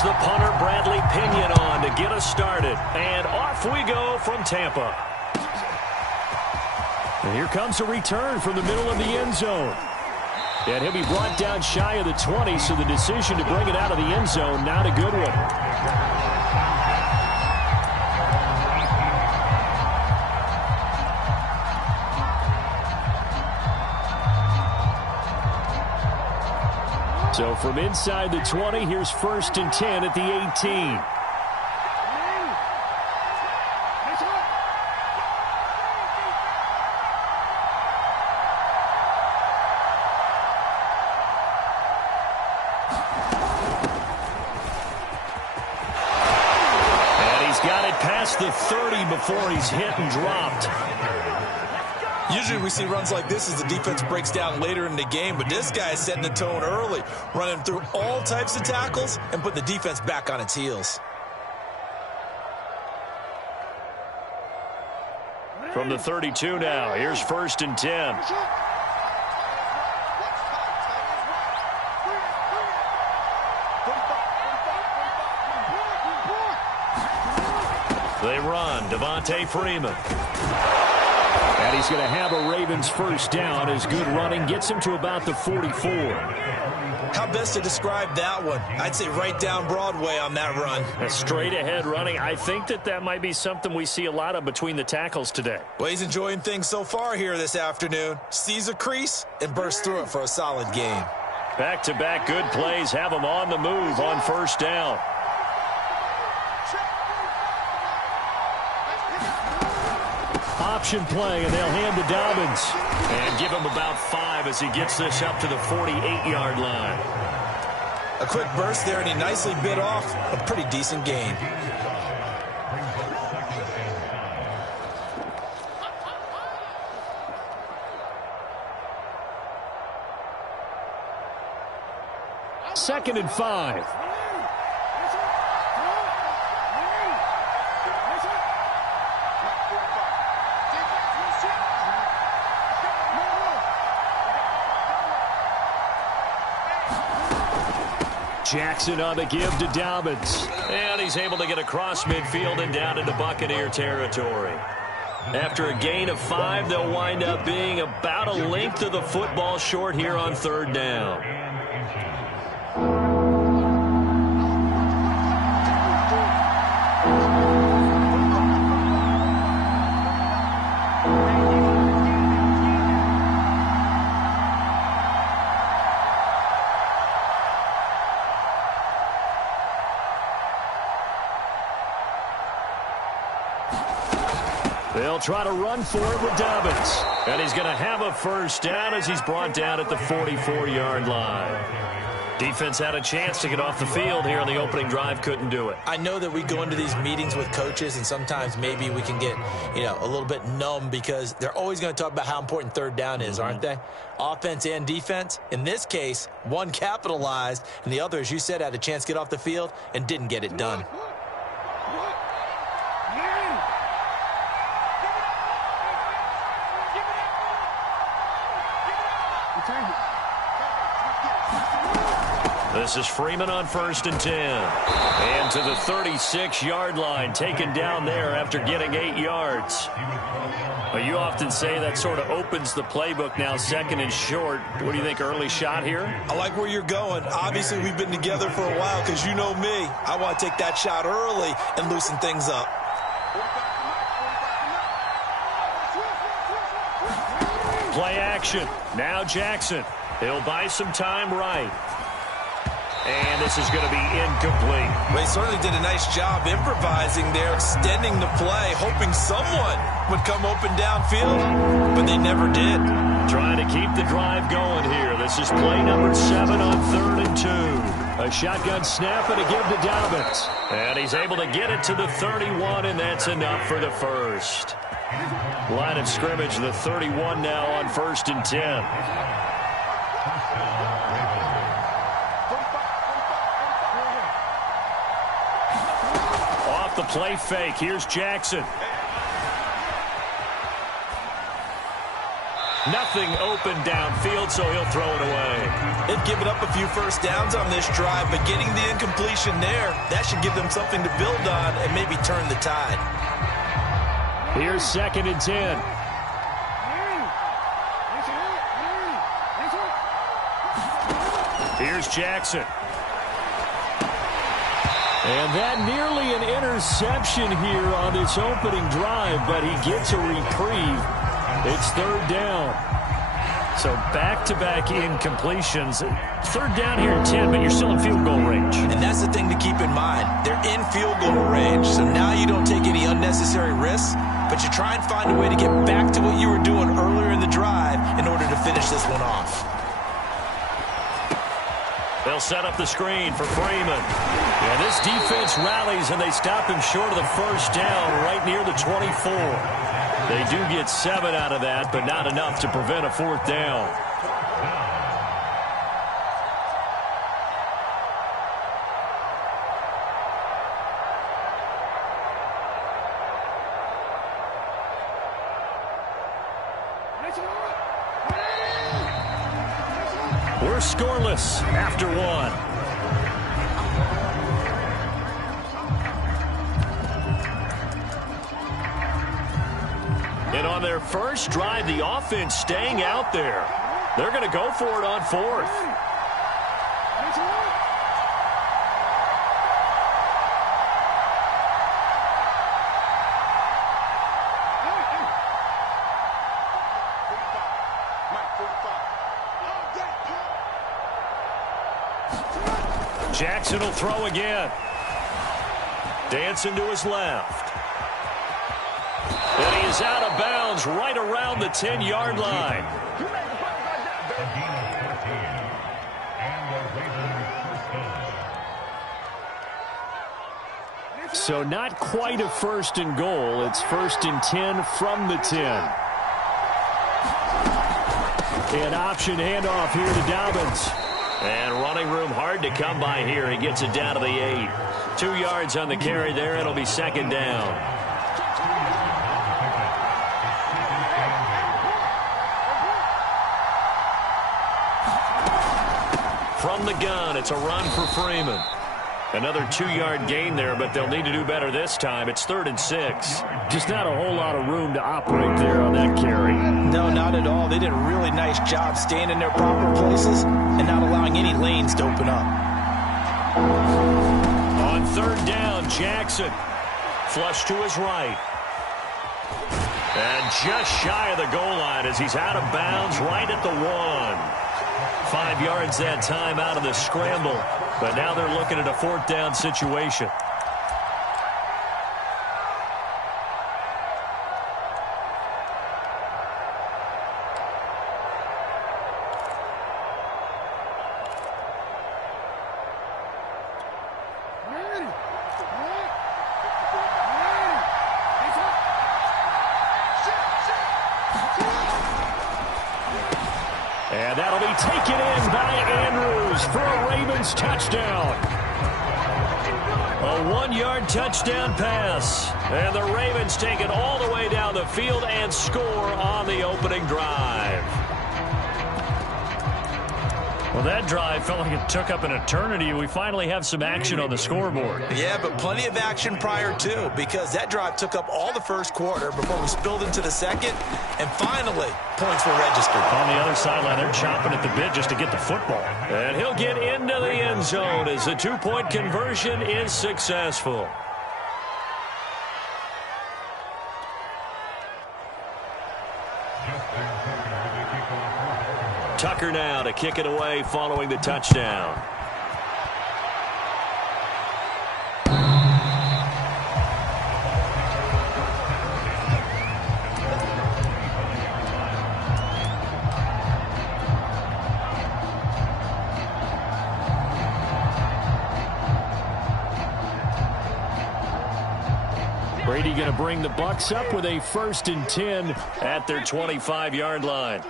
brings the punter Bradley Pinion on to get us started. And off we go from Tampa. And here comes a return from the middle of the end zone. And he'll be brought down shy of the 20, so the decision to bring it out of the end zone, not a good one. So from inside the 20, here's 1st and 10 at the 18. The 30 before he's hit and dropped. Usually we see runs like this as the defense breaks down later in the game, but this guy is setting the tone early, running through all types of tackles and put the defense back on its heels. From the 32 now, here's 1st and 10. They run, Devontae Freeman. And he's going to have a Ravens first down as good running gets him to about the 44. How best to describe that one? I'd say right down Broadway on that run. A straight ahead running. I think that might be something we see a lot of between the tackles today. Well, he's enjoying things so far here this afternoon. Sees a crease and bursts through it for a solid game. Back-to-back good plays have him on the move on 1st down. Option play, and they'll hand to Dobbins. And give him about 5 as he gets this up to the 48-yard line. A quick burst there, and he nicely bit off a pretty decent gain. Second and 5. Jackson on the give to Dobbins. And he's able to get across midfield and down into Buccaneer territory. After a gain of 5, they'll wind up being about a length of the football short here on 3rd down. They'll try to run for it with Dobbins. And he's going to have a first down as he's brought down at the 44-yard line. Defense had a chance to get off the field here on the opening drive, couldn't do it. I know that we go into these meetings with coaches, and sometimes maybe we can get, a little bit numb because they're always going to talk about how important 3rd down is, aren't they? Offense and defense. In this case, one capitalized, and the other, as you said, had a chance to get off the field and didn't get it done. This is Freeman on 1st and 10. And to the 36-yard line, taken down there after getting 8 yards. Well, you often say that sort of opens the playbook now, 2nd and short. What do you think, early shot here? I like where you're going. Obviously, we've been together for a while because you know me. I want to take that shot early and loosen things up. Play action. Now Jackson. He'll buy some time right. And this is going to be incomplete. They certainly did a nice job improvising there, extending the play, hoping someone would come open downfield, but they never did. Trying to keep the drive going here. This is play number 7 on 3rd and 2. A shotgun snap and a give to Dobbins. And he's able to get it to the 31, and that's enough for the first. Line of scrimmage, the 31 now on 1st and 10. The play fake. Here's Jackson. Nothing open downfield, so he'll throw it away. They've given up a few first downs on this drive, but getting the incompletion there, that should give them something to build on and maybe turn the tide. Here's 2nd and 10. Here's Jackson. And that nearly an interception here on this opening drive, but he gets a reprieve. It's 3rd down. So back-to-back incompletions. 3rd down here at 10, but you're still in field goal range. And that's the thing to keep in mind. They're in field goal range, so now you don't take any unnecessary risks, but you try and find a way to get back to what you were doing earlier in the drive in order to finish this one off. They'll set up the screen for Freeman. And this defense rallies, and they stop him short of the 1st down right near the 24. They do get 7 out of that, but not enough to prevent a 4th down. We're scoreless after 1. And on their first drive, the offense staying out there. They're going to go for it on 4th. Jackson will throw again. Dancing to his left. And he is out of bounds right around the 10-yard line. So not quite a 1st and goal. It's 1st and 10 from the 10. An option handoff here to Dobbins. And running room hard to come by here. He gets it down to the 8. 2 yards on the carry there. It'll be 2nd down. From the gun, it's a run for Freeman. Another 2-yard gain there, but they'll need to do better this time. It's 3rd and 6. Just not a whole lot of room to operate there on that carry. No, not at all. They did a really nice job staying in their proper places and not allowing any lanes to open up. On 3rd down, Jackson. Flush to his right. And just shy of the goal line as he's out of bounds right at the 1. 5 yards that time out of the scramble. But now they're looking at a 4th down situation. And that'll be taken in by Andrews for a Ravens touchdown. A 1-yard touchdown pass. And the Ravens take it all the way down the field and score on the opening drive. Well, that drive felt like it took up an eternity. We finally have some action on the scoreboard. Yeah, but plenty of action prior to, because that drive took up all the first quarter before we spilled into the second, and finally, points were registered. On the other sideline, they're chomping at the bit just to get the football. And he'll get into the end zone as the 2-point conversion is successful. Tucker now to kick it away following the touchdown. Brady going to bring the Bucs up with a 1st and 10 at their 25-yard line.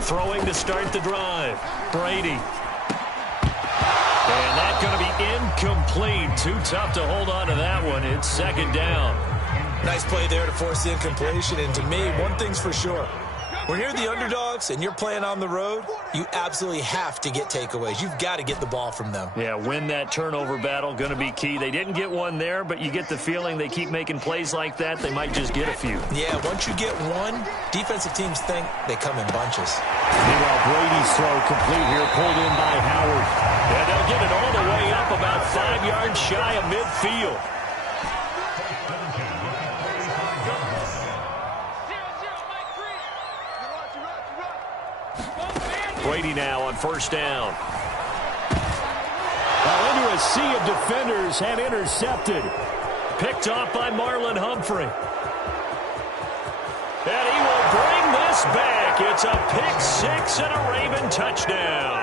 Throwing to start the drive. Brady. And that's going to be incomplete. Too tough to hold on to that one. It's second down. Nice play there to force the incompletion. And to me, one thing's for sure. When you're the underdogs and you're playing on the road, you absolutely have to get takeaways. You've got to get the ball from them. Yeah, win that turnover battle, going to be key. They didn't get one there, but you get the feeling they keep making plays like that, they might just get a few. Yeah, once you get one, defensive teams think they come in bunches. Meanwhile, Brady's throw complete here, pulled in by Howard. And they'll get it all the way up about 5 yards shy of midfield. Brady now on first down. Well, into a sea of defenders and intercepted. Picked off by Marlon Humphrey. And he will bring this back. It's a pick six and a Raven touchdown.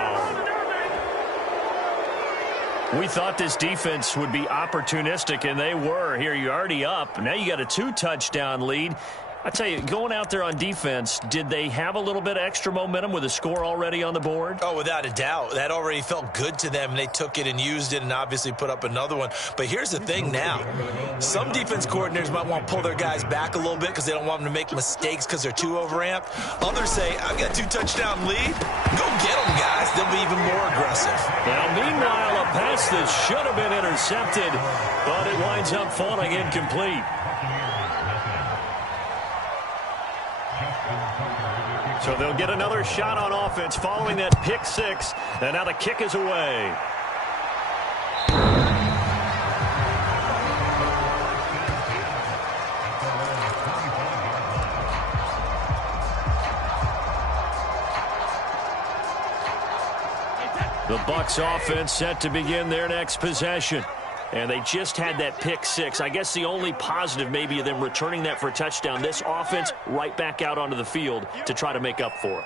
We thought this defense would be opportunistic, and they were. Here, you're already up. Now you got a 2-touchdown lead. I tell you, going out there on defense, did they have a little bit of extra momentum with a score already on the board? Oh, without a doubt. That already felt good to them, and they took it and used it and obviously put up another one. But here's the thing now. Some defense coordinators might want to pull their guys back a little bit because they don't want them to make mistakes because they're too overamped. Others say, I've got a 2-touchdown lead. Go get them, guys. They'll be even more aggressive. Now, meanwhile, a pass that should have been intercepted, but it winds up falling incomplete. So they'll get another shot on offense following that pick six. And now the kick is away. The Bucs offense set to begin their next possession. And they just had that pick six. I guess the only positive maybe of them returning that for a touchdown. This offense right back out onto the field to try to make up for it.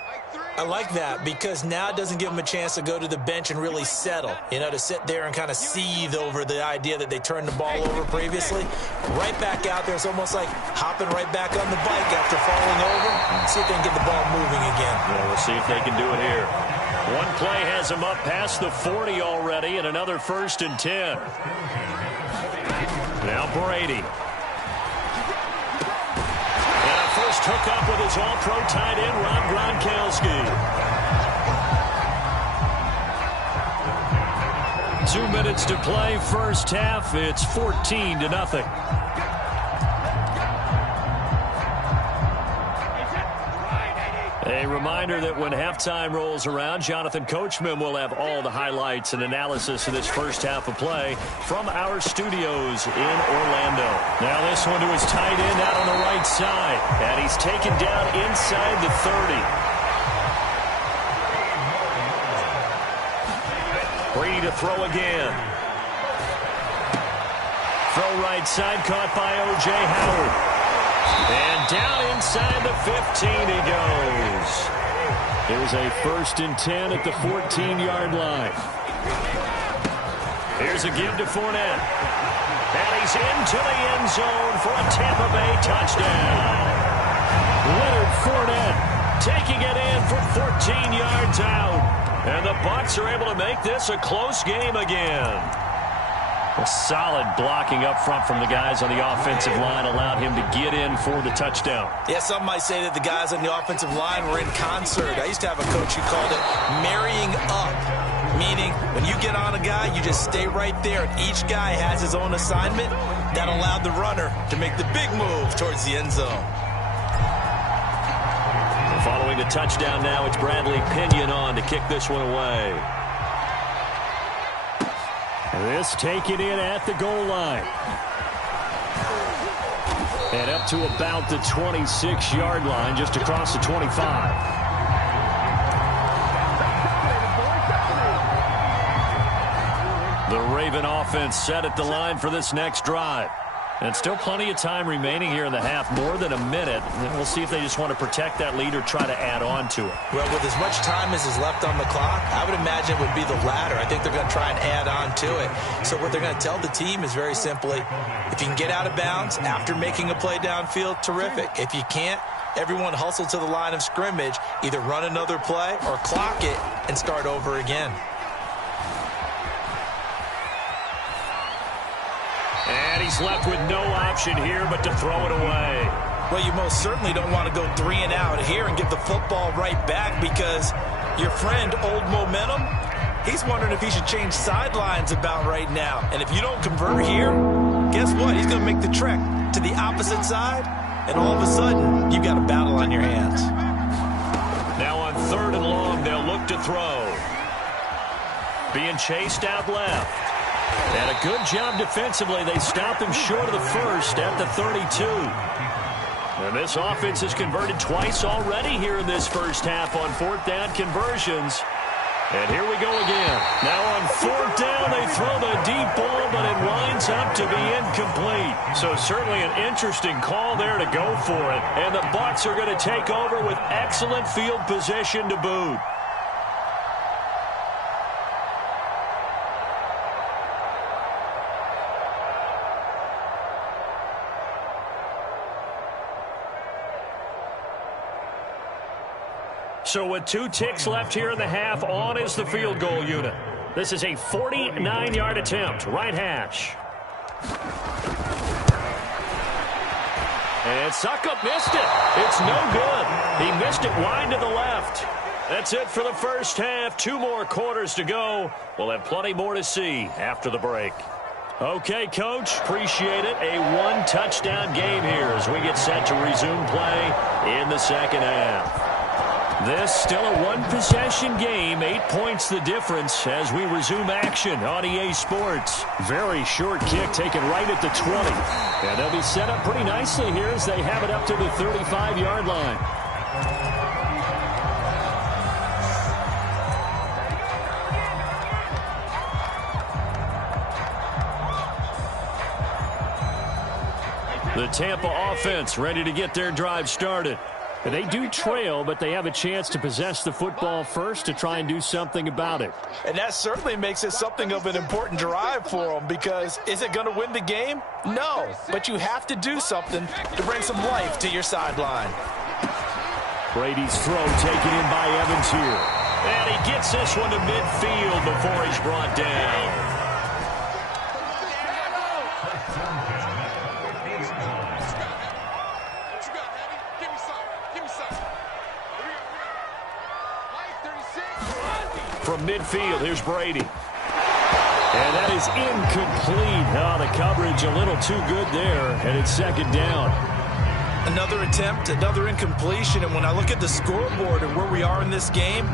I like that because now it doesn't give them a chance to go to the bench and really settle. You know, to sit there and kind of seethe over the idea that they turned the ball over previously. Right back out there. It's almost like hopping right back on the bike after falling over. See if they can get the ball moving again. Yeah, we'll see if they can do it here. One play has them up past the 40 already, and another 1st and 10. Now Brady. And a first hookup with his all-pro tight end, Rob Gronkowski. 2 minutes to play, first half. It's 14-0. A reminder that when halftime rolls around, Jonathan Coachman will have all the highlights and analysis of this first half of play from our studios in Orlando. Now this one to his tight end out on the right side. And he's taken down inside the 30. Brady to throw again. Throw right side, caught by O.J. Howard. And down inside the 15 he goes. Here's a 1st and 10 at the 14-yard line. Here's a give to Fournette. And he's into the end zone for a Tampa Bay touchdown. Leonard Fournette taking it in for 14 yards out. And the Bucs are able to make this a close game again. A solid blocking up front from the guys on the offensive line allowed him to get in for the touchdown. Yeah, some might say that the guys on the offensive line were in concert. I used to have a coach who called it marrying up, meaning when you get on a guy, you just stay right there. And each guy has his own assignment. That allowed the runner to make the big move towards the end zone. Following the touchdown now, it's Bradley Pinion on to kick this one away. This taken in at the goal line. And up to about the 26-yard line, just across the 25. The Raven offense set at the line for this next drive. And still plenty of time remaining here in the half, more than a minute. And we'll see if they just want to protect that lead or try to add on to it. Well, with as much time as is left on the clock, I would imagine it would be the latter. I think they're going to try and add on to it. So what they're going to tell the team is very simply, if you can get out of bounds after making a play downfield, terrific. If you can't, everyone hustle to the line of scrimmage, either run another play or clock it and start over again. And he's left with no option here but to throw it away. Well, you most certainly don't want to go 3 and out here and give the football right back, because your friend, Old Momentum, he's wondering if he should change sidelines about right now. And if you don't convert here, guess what? He's going to make the trek to the opposite side, and all of a sudden, you've got a battle on your hands. Now on 3rd and long, they'll look to throw. Being chased out left. And a good job defensively. They stop him short of the first at the 32. And this offense has converted twice already here in this first half on 4th down conversions. And here we go again. Now on 4th down, they throw the deep ball, but it winds up to be incomplete. So certainly an interesting call there to go for it. And the Bucs are going to take over with excellent field position to boot. So with 2 ticks left here in the half, on is the field goal unit. This is a 49-yard attempt, right hash. And Suckup missed it. It's no good. He missed it wide to the left. That's it for the first half. 2 more quarters to go. We'll have plenty more to see after the break. Okay, Coach, appreciate it. A 1-touchdown game here as we get set to resume play in the second half. This still a 1-possession game, 8 points the difference as we resume action on EA Sports. Very short kick taken right at the 20. And they'll be set up pretty nicely here as they have it up to the 35-yard line. The Tampa offense ready to get their drive started. They do trail, but they have a chance to possess the football first to try and do something about it. And that certainly makes it something of an important drive for them, because is it going to win the game? No, but you have to do something to bring some life to your sideline. Brady's throw taken in by Evans here. And he gets this one to midfield before he's brought down. From midfield, here's Brady. And that is incomplete. Oh, the coverage a little too good there, and it's second down. Another attempt, another incompletion, and when I look at the scoreboard and where we are in this game,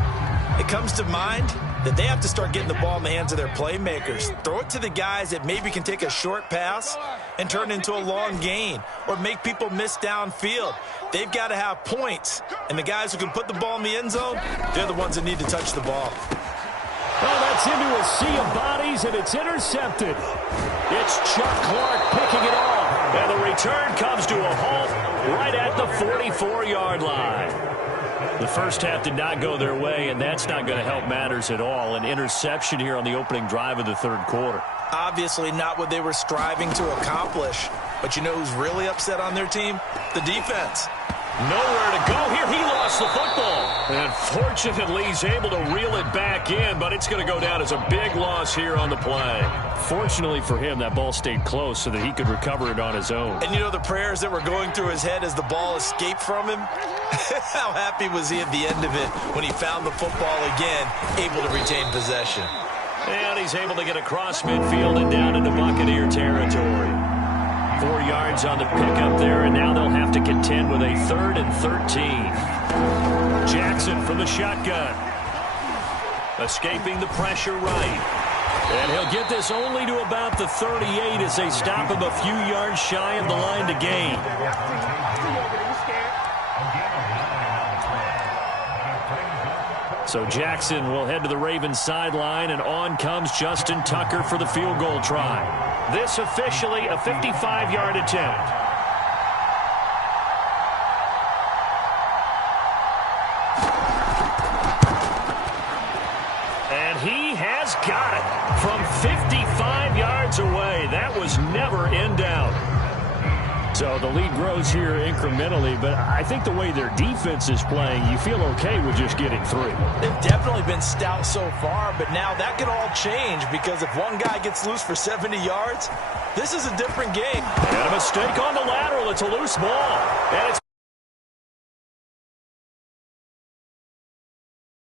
it comes to mind that they have to start getting the ball in the hands of their playmakers. Throw it to the guys that maybe can take a short pass and turn it into a long gain, or make people miss downfield. They've got to have points, and the guys who can put the ball in the end zone, they're the ones that need to touch the ball. Oh, that's into a sea of bodies, and it's intercepted. It's Chuck Clark picking it off, and the return comes to a halt right at the 44-yard line. The first half did not go their way, and that's not going to help matters at all. An interception here on the opening drive of the third quarter. Obviously not what they were striving to accomplish. But you know who's really upset on their team? The defense. Nowhere to go here. He lost the football. And fortunately, he's able to reel it back in, but it's going to go down as a big loss here on the play. Fortunately for him, that ball stayed close so that he could recover it on his own. And you know the prayers that were going through his head as the ball escaped from him? How happy was he at the end of it when he found the football again, able to retain possession? And he's able to get across midfield and down into Buccaneer territory. 4 yards on the pickup there, and now they'll have to contend with a 3rd and 13. Jackson from the shotgun. Escaping the pressure right. And he'll get this only to about the 38 as they stop him a few yards shy of the line to gain. So Jackson will head to the Ravens sideline, and on comes Justin Tucker for the field goal try. This officially a 55-yard attempt. And he has got it from 55 yards away. That was never in doubt. So the lead grows here incrementally, but I think the way their defense is playing, you feel okay with just getting 3. They've definitely been stout so far, but now that could all change because if one guy gets loose for 70 yards, this is a different game. And a mistake on the lateral. It's a loose ball. And it's